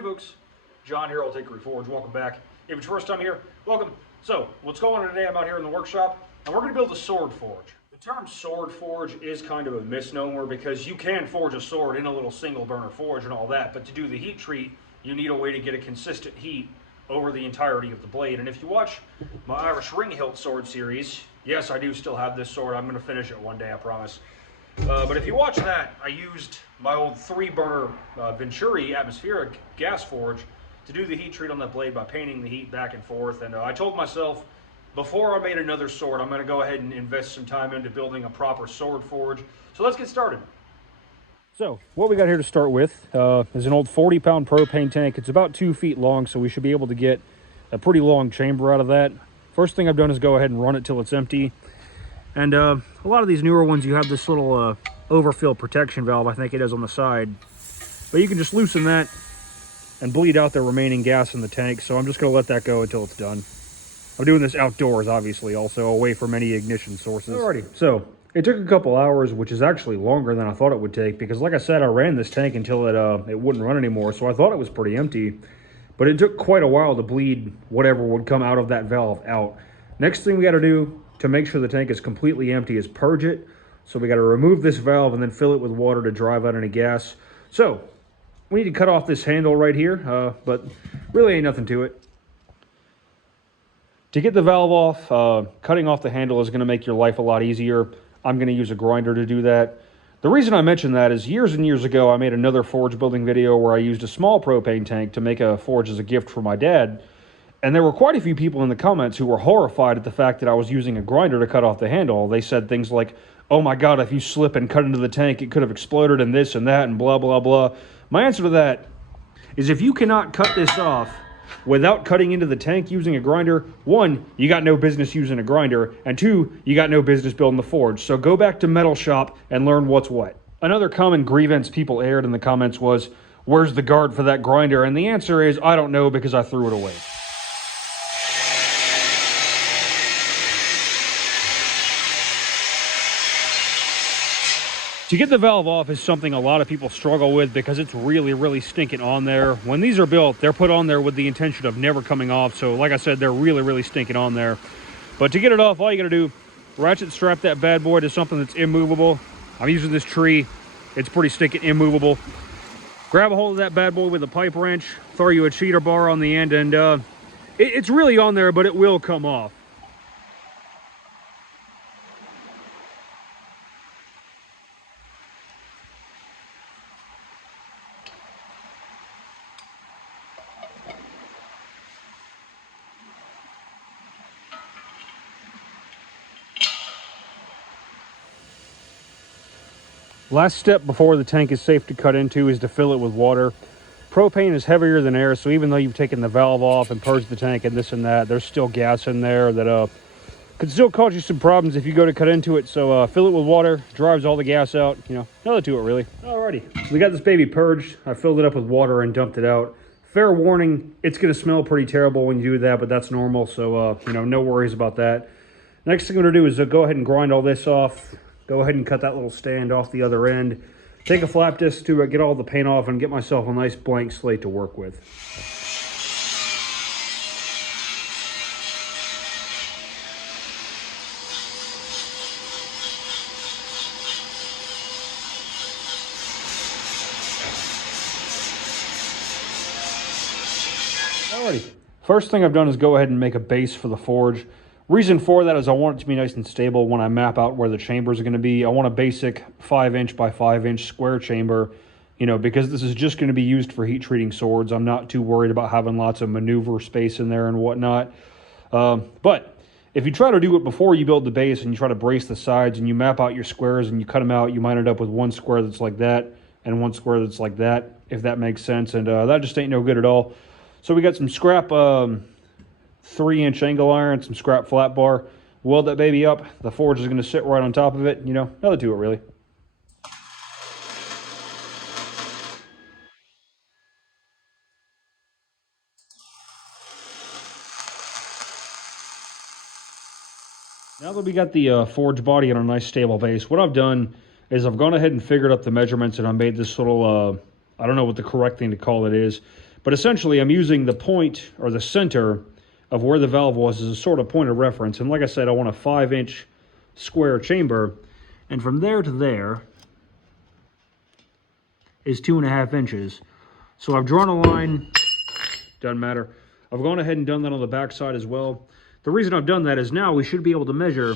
Hey folks, John here, I'll take a Reforge. Welcome back. If it's your first time here, welcome. So, what's going on today? I'm out here in the workshop, and we're going to build a sword forge. The term sword forge is kind of a misnomer because you can forge a sword in a little single burner forge and all that, but to do the heat treat, you need a way to get a consistent heat over the entirety of the blade. And if you watch my Irish ring hilt sword series, yes, I do still have this sword. I'm going to finish it one day, I promise. But if you watch that, I used my old 3-burner Venturi atmospheric gas forge to do the heat treat on that blade by painting the heat back and forth. And I told myself, before I made another sword, I'm going to go ahead and invest some time into building a proper sword forge. So let's get started. So what we got here to start with is an old 40-pound propane tank. It's about 2 feet long, so we should be able to get a pretty long chamber out of that. First thing I've done is go ahead and run it till it's empty. And a lot of these newer ones, you have this little overfill protection valve, I think it is on the side. But you can just loosen that and bleed out the remaining gas in the tank. So I'm just going to let that go until it's done. I'm doing this outdoors, obviously, also away from any ignition sources. Alrighty, so it took a couple hours, which is actually longer than I thought it would take. Because like I said, I ran this tank until it wouldn't run anymore. So I thought it was pretty empty. But it took quite a while to bleed whatever would come out of that valve out. Next thing we got to do to make sure the tank is completely empty is purge it. So we got to remove this valve and then fill it with water to drive out any gas. So we need to cut off this handle right here, but really ain't nothing to it. To get the valve off, cutting off the handle is going to make your life a lot easier. I'm going to use a grinder to do that. The reason I mention that is years and years ago, I made another forge building video where I used a small propane tank to make a forge as a gift for my dad. And there were quite a few people in the comments who were horrified at the fact that I was using a grinder to cut off the handle. They said things like, oh my God, if you slip and cut into the tank, it could have exploded and this and that and blah, blah, blah. My answer to that is if you cannot cut this off without cutting into the tank using a grinder, 1, you got no business using a grinder, and 2, you got no business building the forge. So go back to Metal Shop and learn what's what. Another common grievance people aired in the comments was, where's the guard for that grinder? And the answer is, I don't know because I threw it away. To get the valve off is something a lot of people struggle with because it's really, really stinking on there. When these are built, they're put on there with the intention of never coming off. So like I said, they're really, really stinking on there. But to get it off, all you gotta do, ratchet strap that bad boy to something that's immovable. I'm using this tree. It's pretty stinking immovable. Grab a hold of that bad boy with a pipe wrench, throw you a cheater bar on the end, and it's really on there, but it will come off. Last step before the tank is safe to cut into is to fill it with water. Propane is heavier than air, so even though you've taken the valve off and purged the tank and this and that, there's still gas in there that could still cause you some problems if you go to cut into it. So fill it with water, drives all the gas out, you know, nothing to it really. Alrighty, we got this baby purged. I filled it up with water and dumped it out. Fair warning, it's gonna smell pretty terrible when you do that, but that's normal, so you know, no worries about that. Next thing I'm gonna do is go ahead and grind all this off. Go ahead and cut that little stand off the other end. Take a flap disc to get all the paint off and get myself a nice blank slate to work with. Alrighty, first thing I've done is go ahead and make a base for the forge. Reason for that is I want it to be nice and stable when I map out where the chambers are going to be. I want a basic 5-inch by 5-inch square chamber, you know, because this is just going to be used for heat treating swords. I'm not too worried about having lots of maneuver space in there and whatnot. But if you try to do it before you build the base and you try to brace the sides and you map out your squares and you cut them out, you might end up with one square that's like that and one square that's like that, if that makes sense. And that just ain't no good at all. So we got some scrap 3-inch angle iron, some scrap flat bar. Weld that baby up. The forge is going to sit right on top of it. You know, nothing to it really. Now that we got the forge body on a nice stable base, what I've done is I've gone ahead and figured up the measurements and I made this little, I don't know what the correct thing to call it is, But essentially, I'm using the point or the center of where the valve was as a sort of point of reference. And like I said, I want a 5-inch square chamber. And from there to there is 2.5 inches. So I've drawn a line, doesn't matter. I've gone ahead and done that on the back side as well. The reason I've done that is now we should be able to measure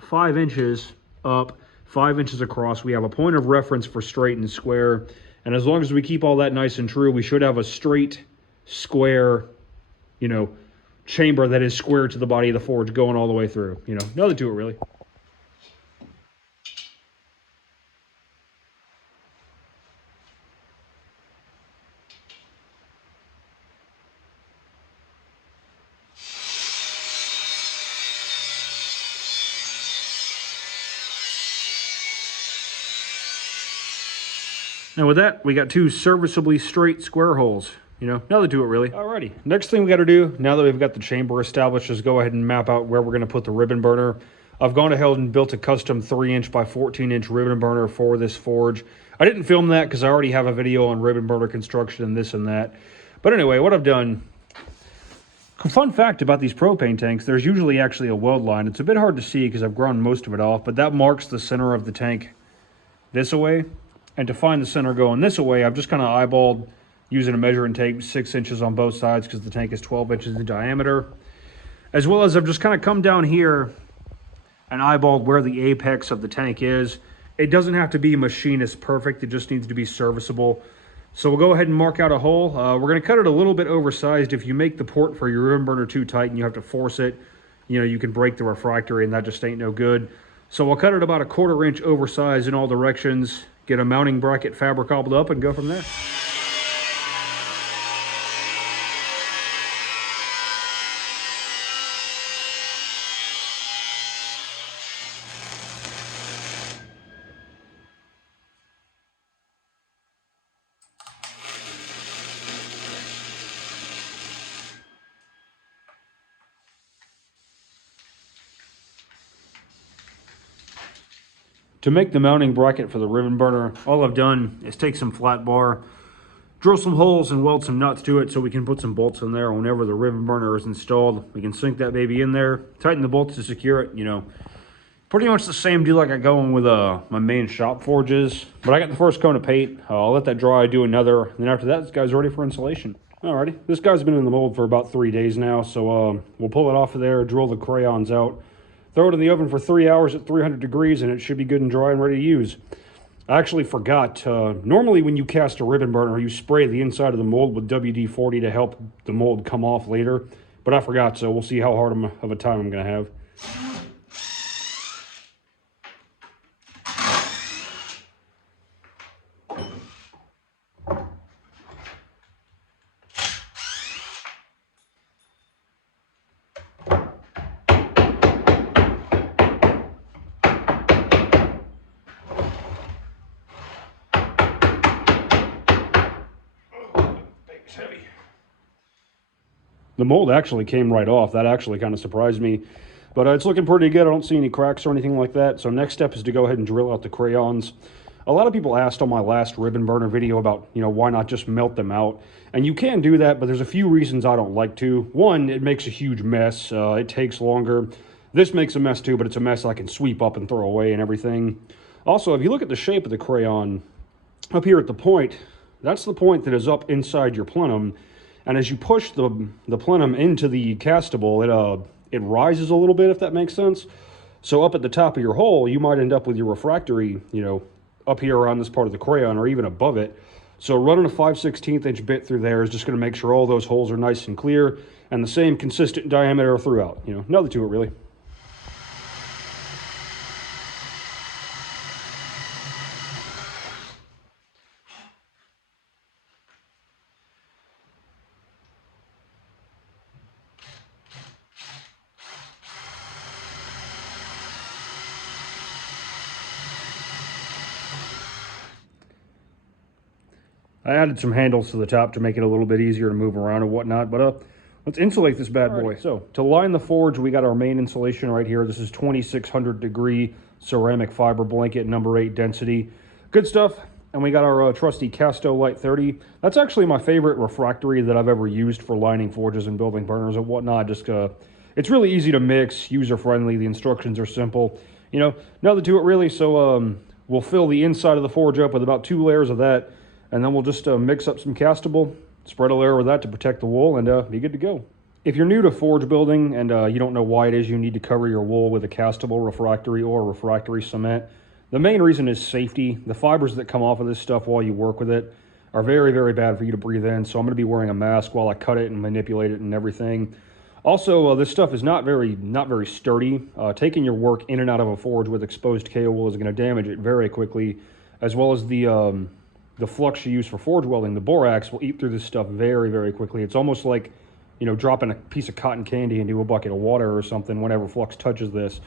5 inches up, 5 inches across. We have a point of reference for straight and square. And as long as we keep all that nice and true, we should have a straight, square, you know, chamber that is square to the body of the forge going all the way through. You know, nothing to it really. Now with that, we got 2 serviceably straight square holes. You know, nothing to it really. Alrighty, next thing we got to do, now that we've got the chamber established, is go ahead and map out where we're going to put the ribbon burner. I've gone ahead and built a custom 3-inch by 14-inch ribbon burner for this forge. I didn't film that because I already have a video on ribbon burner construction and this and that. But anyway, what I've done, fun fact about these propane tanks, there's usually actually a weld line. It's a bit hard to see because I've ground most of it off, but that marks the center of the tank this away. And to find the center going this away, I've just kind of eyeballed using a measuring tape 6 inches on both sides because the tank is 12 inches in diameter. As well as I've just kind of come down here and eyeballed where the apex of the tank is. It doesn't have to be machinist perfect, it just needs to be serviceable. So we'll go ahead and mark out a hole. We're going to cut it a little bit oversized. If you make the port for your ribbon burner too tight and you have to force it, you know, you can break the refractory and that just ain't no good. So we'll cut it about 1/4 inch oversized in all directions, get a mounting bracket fabric cobbled up, and go from there. To make the mounting bracket for the ribbon burner, all I've done is take some flat bar, drill some holes and weld some nuts to it so we can put some bolts in there whenever the ribbon burner is installed. We can sink that baby in there, tighten the bolts to secure it, you know. Pretty much the same deal like I go in with my main shop forges. But I got the first coat of paint. I'll let that dry, do another, and then after that, this guy's ready for installation. Alrighty, this guy's been in the mold for about 3 days now, so we'll pull it off of there, drill the crayons out, throw it in the oven for 3 hours at 300 degrees, and it should be good and dry and ready to use. I actually forgot, normally when you cast a ribbon burner, you spray the inside of the mold with WD-40 to help the mold come off later, but I forgot, so we'll see how hard of a time I'm going to have. Heavy. The mold actually came right off. That actually kind of surprised me. But it's looking pretty good. I don't see any cracks or anything like that. So next step is to go ahead and drill out the crayons. A lot of people asked on my last ribbon burner video about, you know, why not just melt them out? And you can do that, but there's a few reasons I don't like to. One, it makes a huge mess. It takes longer. This makes a mess too, but it's a mess I can sweep up and throw away and everything. Also, if you look at the shape of the crayon, up here at the point, that's the point that is up inside your plenum, and as you push the plenum into the castable, it rises a little bit, if that makes sense. So up at the top of your hole, you might end up with your refractory, you know, up here around this part of the crayon or even above it. So running a 5/16 inch bit through there is just going to make sure all those holes are nice and clear and the same consistent diameter throughout. You know, nothing to it really. I added some handles to the top to make it a little bit easier to move around and whatnot, but let's insulate this bad boy. So to line the forge, we got our main insulation right here. This is 2600 degree ceramic fiber blanket, number 8 density. Good stuff. and we got our trusty Casto Light 30. That's actually my favorite refractory that I've ever used for lining forges and building burners and whatnot. Just it's really easy to mix, user-friendly. The instructions are simple. You know, nothing to it really. So we'll fill the inside of the forge up with about 2 layers of that, and then we'll just mix up some castable, spread a layer with that to protect the wool, and be good to go. If you're new to forge building and you don't know why it is you need to cover your wool with a castable refractory or refractory cement, the main reason is safety. The fibers that come off of this stuff while you work with it are very, very bad for you to breathe in, so I'm going to be wearing a mask while I cut it and manipulate it and everything. Also, this stuff is not very sturdy. Taking your work in and out of a forge with exposed KO wool is going to damage it very quickly, as well as the flux you use for forge welding. The borax will eat through this stuff very, very quickly. It's almost like, you know, dropping a piece of cotton candy into a bucket of water or something whenever flux touches this.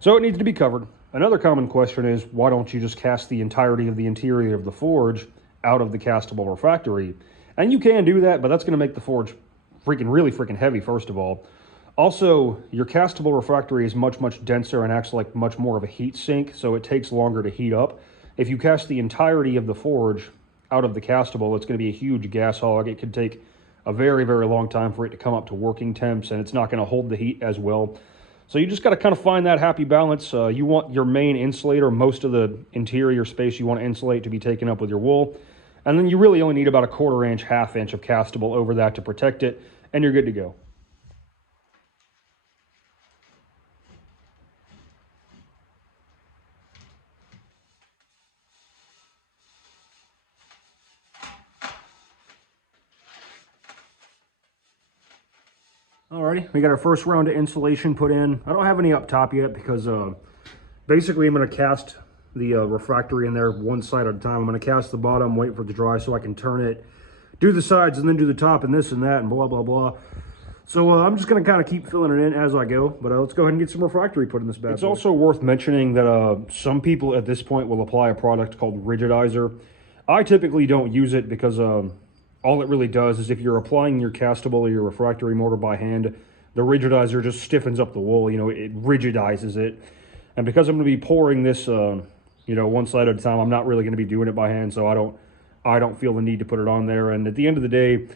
So it needs to be covered. Another common question is, why don't you just cast the entirety of the interior of the forge out of the castable refractory? And you can do that, but that's going to make the forge really freaking heavy, first of all. Also, your castable refractory is much, much denser and acts like much more of a heat sink, so it takes longer to heat up. If you cast the entirety of the forge out of the castable, it's going to be a huge gas hog. It could take a very, very long time for it to come up to working temps, and it's not going to hold the heat as well. So you just got to kind of find that happy balance. You want your main insulator, most of the interior space you want to insulate, to be taken up with your wool. And then you really only need about a 1/4 inch, 1/2 inch of castable over that to protect it, and you're good to go. Alrighty, we got our first round of insulation put in. I don't have any up top yet because basically I'm going to cast the refractory in there one side at a time. I'm going to cast the bottom, wait for it to dry so I can turn it, do the sides, and then do the top and this and that and blah, blah, blah. So I'm just going to kind of keep filling it in as I go, but let's go ahead and get some refractory put in this bad boy. It's also worth mentioning that some people at this point will apply a product called rigidizer. I typically don't use it because all it really does is if you're applying your castable or your refractory mortar by hand, the rigidizer just stiffens up the wool, you know, it rigidizes it. And because I'm going to be pouring this, you know, one side at a time, I'm not really going to be doing it by hand, so I don't feel the need to put it on there. And at the end of the day,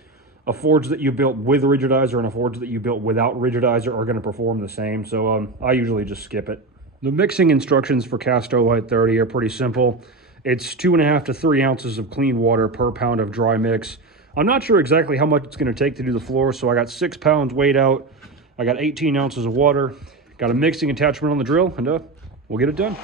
a forge that you built with rigidizer and a forge that you built without rigidizer are going to perform the same, so I usually just skip it. The mixing instructions for Casto Light 30 are pretty simple. It's 2.5 to 3 ounces of clean water per pound of dry mix. I'm not sure exactly how much it's going to take to do the floor, so I got 6 pounds weighed out. I got 18 ounces of water. Got a mixing attachment on the drill, and we'll get it done.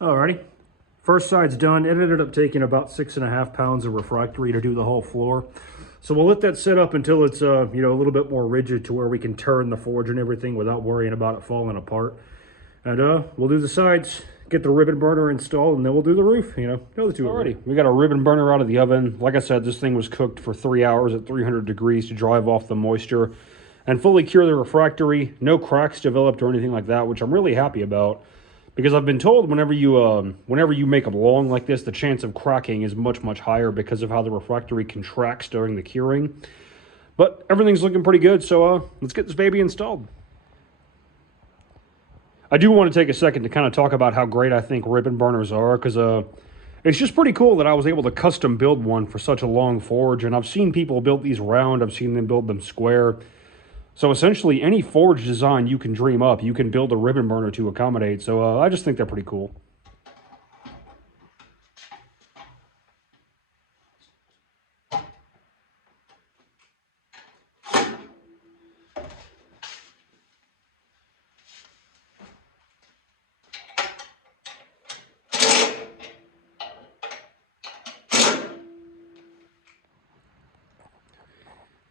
Alrighty. First side's done. It ended up taking about 6.5 pounds of refractory to do the whole floor. So we'll let that sit up until it's you know, a little bit more rigid to where we can turn the forge and everything without worrying about it falling apart. And we'll do the sides, get the ribbon burner installed, and then we'll do the roof, you know the two. Alrighty, we got our ribbon burner out of the oven. Like I said, this thing was cooked for 3 hours at 300 degrees to drive off the moisture and fully cure the refractory. No cracks developed or anything like that, which I'm really happy about. Because I've been told whenever you make them long like this, the chance of cracking is much, much higher because of how the refractory contracts during the curing. But everything's looking pretty good, so let's get this baby installed. I do want to take a second to kind of talk about how great I think ribbon burners are, because it's just pretty cool that I was able to custom build one for such a long forge. And I've seen people build these round, I've seen them build them square. So essentially, any forge design you can dream up, you can build a ribbon burner to accommodate. So I just think they're pretty cool.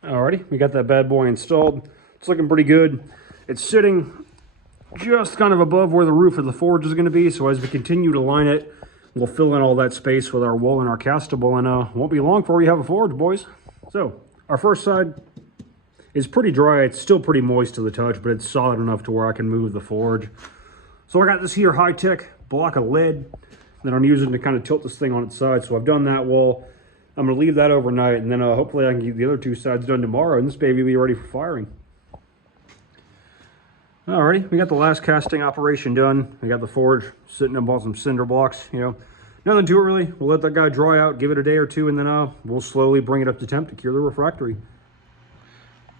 Alrighty, we got that bad boy installed. It's looking pretty good. It's sitting just kind of above where the roof of the forge is going to be. So as we continue to line it, we'll fill in all that space with our wool and our castable, and won't be long before we have a forge, boys. So our first side is pretty dry. It's still pretty moist to the touch, but it's solid enough to where I can move the forge. So I got this here high-tech block of lead that I'm using to kind of tilt this thing on its side. So I've done that wall. I'm going to leave that overnight, and then hopefully I can get the other two sides done tomorrow, and this baby will be ready for firing. Alrighty, we got the last casting operation done. We got the forge sitting up on some cinder blocks, you know. Nothing to it really. We'll let that guy dry out, give it a day or two, and then we'll slowly bring it up to temp to cure the refractory.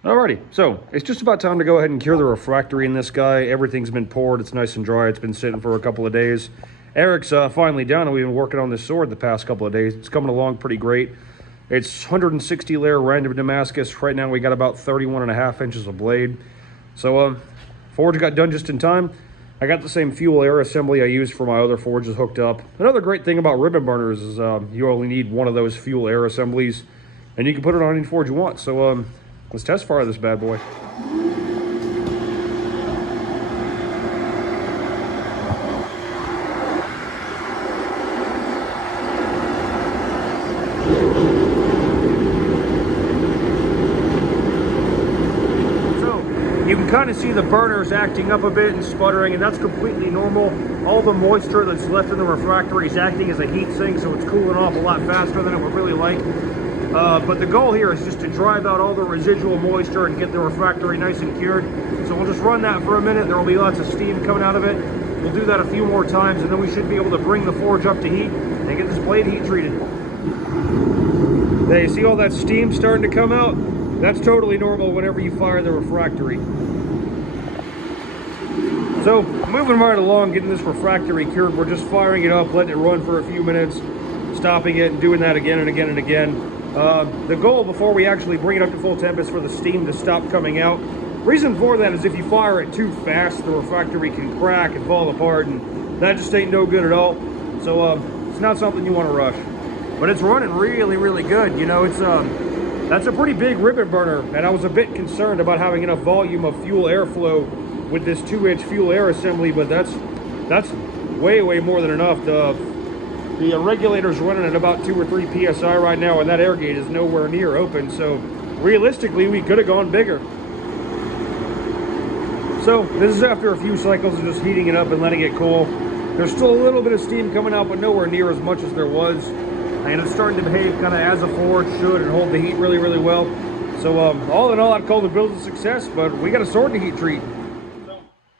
Alrighty, so it's just about time to go ahead and cure the refractory in this guy. Everything's been poured, it's nice and dry, it's been sitting for a couple of days. Eric's finally done, and we've been working on this sword the past couple of days. It's coming along pretty great. It's 160 layer random Damascus. Right now we got about 31.5 inches of blade. So forge got done just in time. I got the same fuel air assembly I used for my other forges hooked up. Another great thing about ribbon burners is you only need one of those fuel air assemblies, and you can put it on any forge you want. So let's test fire this bad boy. You can kind of see the burners acting up a bit and sputtering, and that's completely normal. All the moisture that's left in the refractory is acting as a heat sink, so it's cooling off a lot faster than it would really like. But the goal here is just to drive out all the residual moisture and get the refractory nice and cured. So we'll just run that for a minute. There will be lots of steam coming out of it. We'll do that a few more times, and then we should be able to bring the forge up to heat and get this blade heat treated. There, you see all that steam starting to come out? That's totally normal whenever you fire the refractory. So, moving right along, getting this refractory cured, we're just firing it up, letting it run for a few minutes, stopping it, and doing that again and again and again. The goal before we actually bring it up to full temp is for the steam to stop coming out. Reason for that is if you fire it too fast, the refractory can crack and fall apart, and that just ain't no good at all. So, it's not something you want to rush. But it's running really, really good. You know, that's a pretty big ribbon burner, and I was a bit concerned about having enough volume of fuel airflow with this 2-inch fuel air assembly, but that's way more than enough. The regulator's running at about 2 or 3 psi right now, and that air gate is nowhere near open, so realistically we could have gone bigger. So this is after a few cycles of just heating it up and letting it cool. There's still a little bit of steam coming out, but nowhere near as much as there was. And it's starting to behave kind of as a forge should and hold the heat really, really well. So all in all, I'd call the build a success, but we got a sword to heat treat. So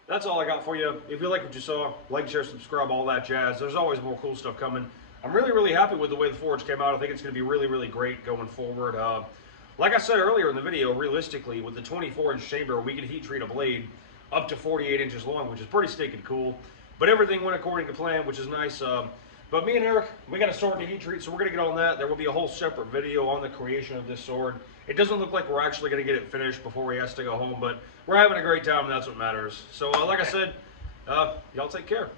that's all I got for you. If you like what you saw, like, share, subscribe, all that jazz. There's always more cool stuff coming. I'm really, really happy with the way the forge came out. I think it's going to be really, really great going forward. Like I said earlier in the video, realistically, with the 24-inch chamber, we can heat treat a blade up to 48 inches long, which is pretty stinking cool. But everything went according to plan, which is nice. But me and Eric, we got a sword to heat treat, so we're going to get on that. There will be a whole separate video on the creation of this sword. It doesn't look like we're actually going to get it finished before he has to go home, but we're having a great time, and that's what matters. So like I said, y'all take care.